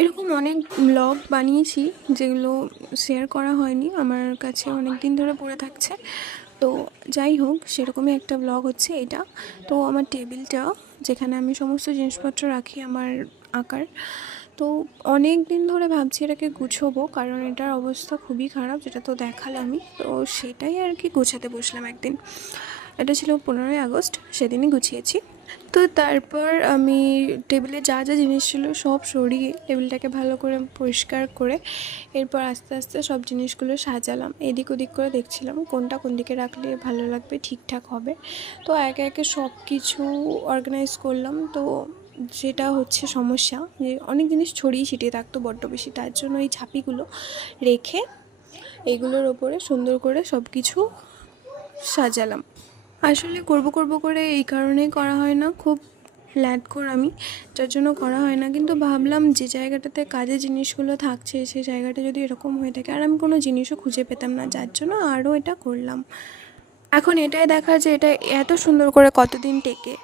এরকম অনেক ব্লগ বানিয়েছি যেগুলো শেয়ার করা হয়নি, আমার কাছে অনেক দিন ধরে পড়ে থাকছে। তো যাই হোক, সেরকমই একটা ব্লগ হচ্ছে এটা। তো আমার টেবিলটা, যেখানে আমি সমস্ত জিনিসপত্র রাখি আমার আঁকার, তো অনেক দিন ধরে ভাবছি এটাকে গুছোবো, কারণ এটার অবস্থা খুবই খারাপ, যেটা তো দেখালামই। তো সেটাই আর কি গোছাতে বসলাম একদিন। এটা ছিল 15ই আগস্ট, সেদিনই গুছিয়েছি। তো তারপর আমি টেবিলে যা যা জিনিস ছিল সব সরিয়ে টেবিলটাকে ভালো করে পরিষ্কার করে এরপর আস্তে আস্তে সব জিনিসগুলো সাজালাম। এদিক ওদিক করে দেখছিলাম কোনটা কোন দিকে রাখলে ভালো লাগবে, ঠিকঠাক হবে। তো একে একে সব কিছু অর্গানাইজ করলাম। তো যেটা হচ্ছে সমস্যা, যে অনেক জিনিস ছড়িয়ে ছিটিয়ে থাকতো বড্ড বেশি, তার জন্য এই ঝাঁপিগুলো রেখে এইগুলোর ওপরে সুন্দর করে সব কিছু সাজালাম। আসলে করব করে এই কারণেই করা হয় না, খুব ল্যাটখোর আমি, যার জন্য করা হয় না। কিন্তু ভাবলাম যে জায়গাটাতে কাজের জিনিসগুলো থাকছে সেই জায়গাটা যদি এরকম হয়ে থাকে, আর আমি কোনো জিনিসও খুঁজে পেতাম না, যার জন্য আরও এটা করলাম। এখন এটাই দেখা যে এটা এত সুন্দর করে কতদিন টেকে।